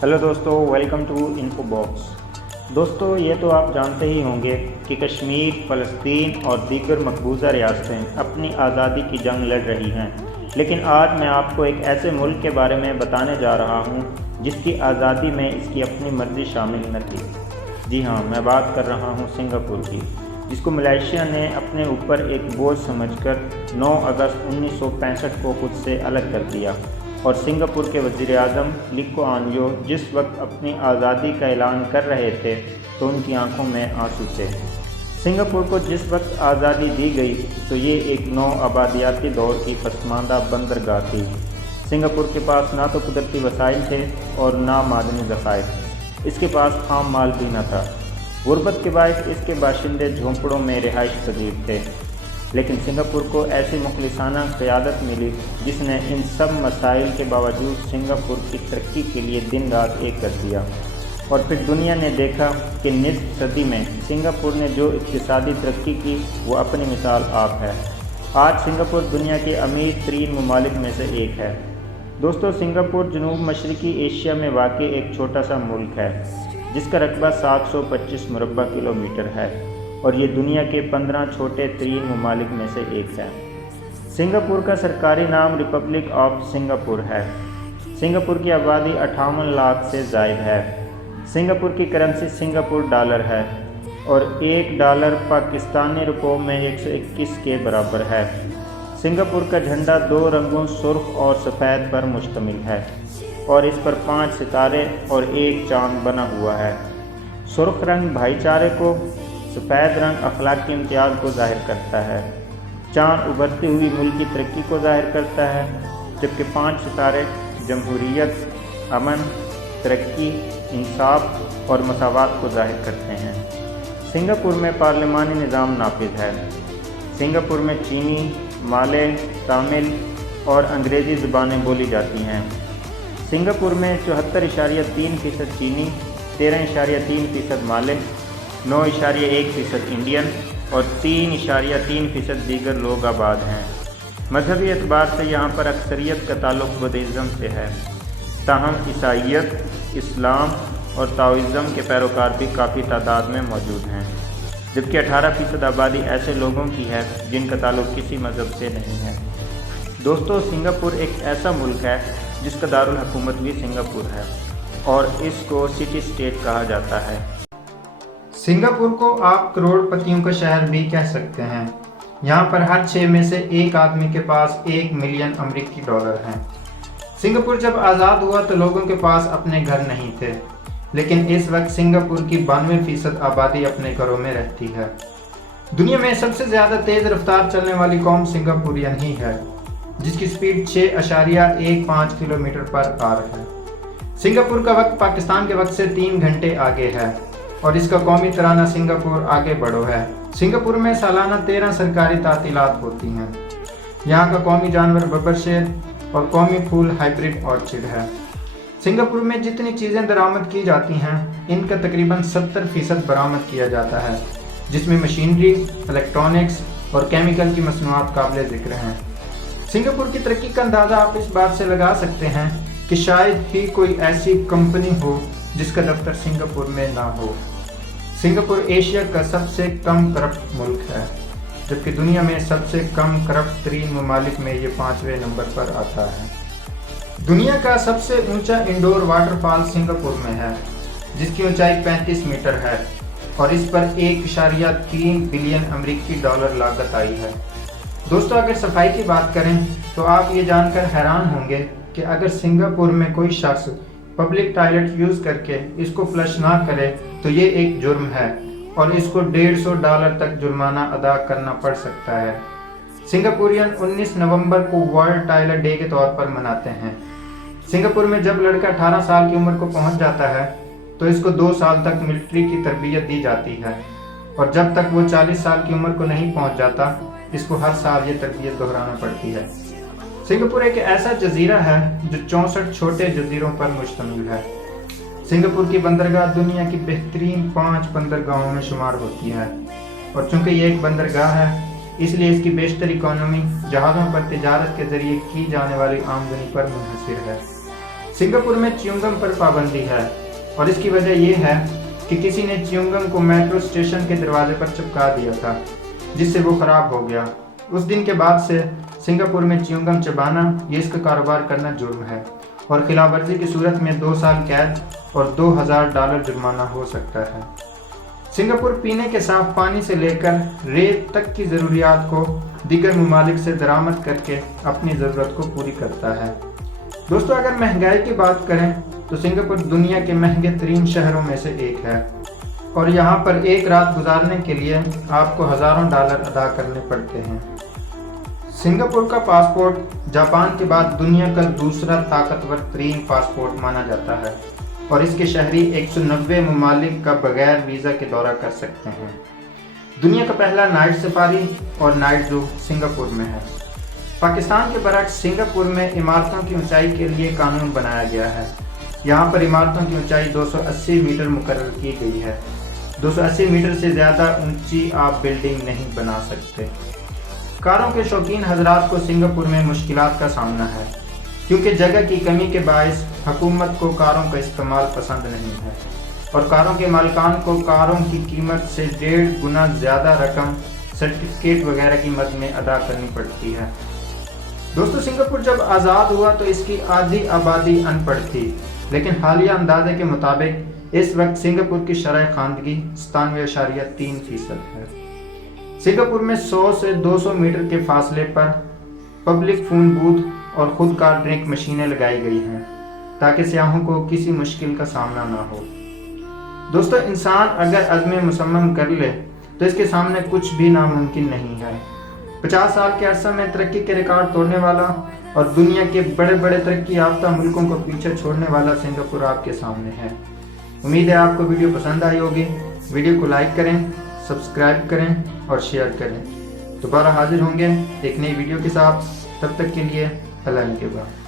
Hello दोस्तों, welcome to info box. दोस्तों, ये तो आप जानते ही होंगे कि कश्मीर, फ़लस्तीन और दीगर मकबूजा रियासतें अपनी आज़ादी की जंग लड़ रही हैं। लेकिन आज मैं आपको एक ऐसे मुल्क के बारे में बताने जा रहा हूँ जिसकी आज़ादी में इसकी अपनी मर्ज़ी शामिल न थी। जी हाँ, मैं बात कर रहा हूँ सिंगापुर की, जिसको मलेशिया ने अपने ऊपर एक बोझ समझकर 9 अगस्त 1965 को खुद से अलग कर दिया। और सिंगापुर के वज़ीर-ए-आज़म ली कुआन यू जिस वक्त अपनी आज़ादी का ऐलान कर रहे थे तो उनकी आंखों में आंसू थे। सिंगापुर को जिस वक्त आज़ादी दी गई तो ये एक नौ आबादियाती दौर की पसमानदा बंदरगाह थी। सिंगापुर के पास ना तो कुदरती वसाइल थे और ना मादनी ज़खायर। इसके पास खाम माल भी न था। गुर्बत के बायस इसके बाशिंदे झोंपड़ों में रिहाइश पजीर थे। लेकिन सिंगापुर को ऐसी मुखलिसाना क़यादत मिली जिसने इन सब मसाइल के बावजूद सिंगापुर की तरक्की के लिए दिन रात एक कर दिया। और फिर दुनिया ने देखा कि निस्फ सदी में सिंगापुर ने जो इक़्तिसादी तरक्की की वो अपनी मिसाल आप है। आज सिंगापुर दुनिया के अमीर तरीन ममालिक में से एक है। दोस्तों, सिंगापुर जनूब मशरक़ी एशिया में वाक़ एक छोटा सा मुल्क है जिसका रकबा 725 मुरबा किलोमीटर है और ये दुनिया के 15 छोटे तरीन ममालिक में से एक है। सिंगापुर का सरकारी नाम रिपब्लिक ऑफ सिंगापुर है। सिंगापुर की आबादी 58 लाख से ज़ायद है। सिंगापुर की करेंसी सिंगापुर डॉलर है और $1 पाकिस्तानी रुपयों में 121 के बराबर है। सिंगापुर का झंडा 2 रंगों सुर्ख और सफ़ेद पर मुश्तमिल है और इस पर 5 सितारे और एक चाँद बना हुआ है। सुर्ख रंग भाईचारे को, सफ़ेद रंग अखलाकी इम्तियाज़ को ज़ाहिर करता है, चाँद उभरती हुई मुल्की तरक्की को ज़ाहिर करता है, जबकि 5 सितारे जमहूरियत, अमन, तरक्की, इंसाफ और मसावात को ज़ाहिर करते हैं। सिंगापुर में पार्लिमानी निज़ाम नाफिज है। सिंगापुर में चीनी, माले, तमिल और अंग्रेज़ी ज़बानें बोली जाती हैं। सिंगापुर में 74.3% चीनी, 13.3% माले, 9.1% इंडियन और 3.3% दीगर लोग आबाद हैं। मजहबी एतबार से यहाँ पर अक्सरियत का ताल्लुक़ बुद्धिज़्म से है, ताहम ईसाईयत, इस्लाम और ताओइज़्म के पैरोकार भी काफ़ी तादाद में मौजूद हैं, जबकि 18% आबादी ऐसे लोगों की है जिनका ताल्लुक़ किसी मज़हब से नहीं है। दोस्तों, सिंगापुर एक ऐसा मुल्क है जिसका दारुल हुकूमत भी सिंगापुर है और इसको सिटी स्टेट कहा जाता है। सिंगापुर को आप करोड़पतियों का शहर भी कह सकते हैं। यहाँ पर हर 6 में से एक आदमी के पास 1 मिलियन अमेरिकी डॉलर हैं। सिंगापुर जब आज़ाद हुआ तो लोगों के पास अपने घर नहीं थे, लेकिन इस वक्त सिंगापुर की 92% आबादी अपने घरों में रहती है। दुनिया में सबसे ज़्यादा तेज़ रफ्तार चलने वाली कौम सिंगापुरियन ही है, जिसकी स्पीड 6.15 किलोमीटर पर आवर है। सिंगापुर का वक्त पाकिस्तान के वक्त से 3 घंटे आगे है और इसका कौमी तराना सिंगापुर आगे बढ़ो है। सिंगापुर में सालाना 13 सरकारी तातीलात होती हैं। यहाँ का कौमी जानवर बब्बर शेर और कौमी फूल हाइब्रिड ऑर्चिड है। सिंगापुर में जितनी चीज़ें दरामद की जाती हैं, इनका तकरीबन 70% बरामद किया जाता है, जिसमें मशीनरी, इलेक्ट्रॉनिक्स और केमिकल की मसनूआत काबिल ज़िक्र हैं। सिंगापुर की तरक्की का अंदाज़ा आप इस बात से लगा सकते हैं कि शायद ही कोई ऐसी कंपनी हो जिसका दफ्तर सिंगापुर में ना हो। सिंगापुर एशिया का सबसे कम करप्ट मुल्क है, जबकि दुनिया में सबसे कम करप्ट तरीन ममालिक में ये 5वें नंबर पर आता है। दुनिया का सबसे ऊंचा इंडोर वाटरफॉल सिंगापुर में है, जिसकी ऊंचाई 35 मीटर है और इस पर 1.3 बिलियन अमेरिकी डॉलर लागत आई है। दोस्तों, अगर सफाई की बात करें तो आप ये जानकर हैरान होंगे कि अगर सिंगापुर में कोई शख्स पब्लिक टॉयलेट यूज़ करके इसको फ्लश ना करे तो ये एक जुर्म है और इसको $150 तक जुर्माना अदा करना पड़ सकता है। सिंगापुरियन 19 नवंबर को वर्ल्ड टॉयलेट डे के तौर पर मनाते हैं। सिंगापुर में जब लड़का 18 साल की उम्र को पहुंच जाता है तो इसको 2 साल तक मिलिट्री की तरबियत दी जाती है और जब तक वो 40 साल की उम्र को नहीं पहुंच जाता, इसको हर साल ये तरबियत दोहराना पड़ती है। सिंगापुर एक ऐसा जजीरा है जो 64 छोटे जजीरों पर मुश्तमिल है। सिंगापुर की बंदरगाह दुनिया की बेहतरीन 5 बंदरगाहों में शुमार होती है और चूंकि ये एक बंदरगाह है, इसलिए इसकी बेशतर इकोनॉमी जहाज़ों पर तिजारत के जरिए की जाने वाली आमदनी पर मुनहसर है। सिंगापुर में च्युइंगम पर पाबंदी है और इसकी वजह यह है कि किसी ने च्युइंगम को मेट्रो स्टेशन के दरवाजे पर चिपका दिया था, जिससे वो खराब हो गया। उस दिन के बाद से सिंगापुर में च्युइंगम चबाना या इसका कारोबार करना जुर्म है और खिलाफवर्जी की सूरत में 2 साल कैद और $2000 जुर्माना हो सकता है। सिंगापुर पीने के साफ पानी से लेकर रेत तक की ज़रूरियात को दीगर ममालिक से दरामद करके अपनी ज़रूरत को पूरी करता है। दोस्तों, अगर महंगाई की बात करें तो सिंगापुर दुनिया के महंगे तरीन शहरों में से एक है और यहाँ पर एक रात गुजारने के लिए आपको हज़ारों डॉलर अदा करने पड़ते हैं। सिंगापुर का पासपोर्ट जापान के बाद दुनिया का दूसरा ताकतवर तरीन पासपोर्ट माना जाता है और इसके शहरी 190 ममालिक का बगैर वीज़ा के दौरा कर सकते हैं। दुनिया का पहला नाइट सफारी और नाइट ज़ू सिंगापुर में है। पाकिस्तान के बरक्स सिंगापुर में इमारतों की ऊंचाई के लिए कानून बनाया गया है। यहाँ पर इमारतों की ऊंचाई 280 मीटर मुकर्रर की गई है। 280 मीटर से ज़्यादा ऊंची आप बिल्डिंग नहीं बना सकते। कारों के शौकीन हजरात को सिंगापुर में मुश्किलात का सामना है, क्योंकि जगह की कमी के बायस हुकूमत को कारों का इस्तेमाल पसंद नहीं है और कारों के मालिकान को कारों की कीमत से 1.5 गुना ज़्यादा रकम सर्टिफिकेट वगैरह की मद में अदा करनी पड़ती है। दोस्तों, सिंगापुर जब आज़ाद हुआ तो इसकी आधी आबादी अनपढ़ थी, लेकिन हालिया अंदाजे के मुताबिक इस वक्त सिंगापुर की शरह खानदगी 97.3% है। सिंगापुर में 100 से 200 मीटर के फासले पर पब्लिक फ़ोन बूथ और खुद कार ड्रिंक मशीनें लगाई गई हैं ताकि सयाहों को किसी मुश्किल का सामना ना हो। दोस्तों, इंसान अगर अज़्म मुसम्मम कर ले तो इसके सामने कुछ भी नामुमकिन नहीं है। 50 साल के अरसा में तरक्की के रिकॉर्ड तोड़ने वाला और दुनिया के बड़े बड़े तरक्की याफ्ता मुल्कों को पीछे छोड़ने वाला सिंगापुर आपके सामने है। उम्मीद है आपको वीडियो पसंद आई होगी। वीडियो को लाइक करें, सब्सक्राइब करें और शेयर करें। दोबारा हाजिर होंगे एक नई वीडियो के साथ। तब तक के लिए अल्लाह के बाद।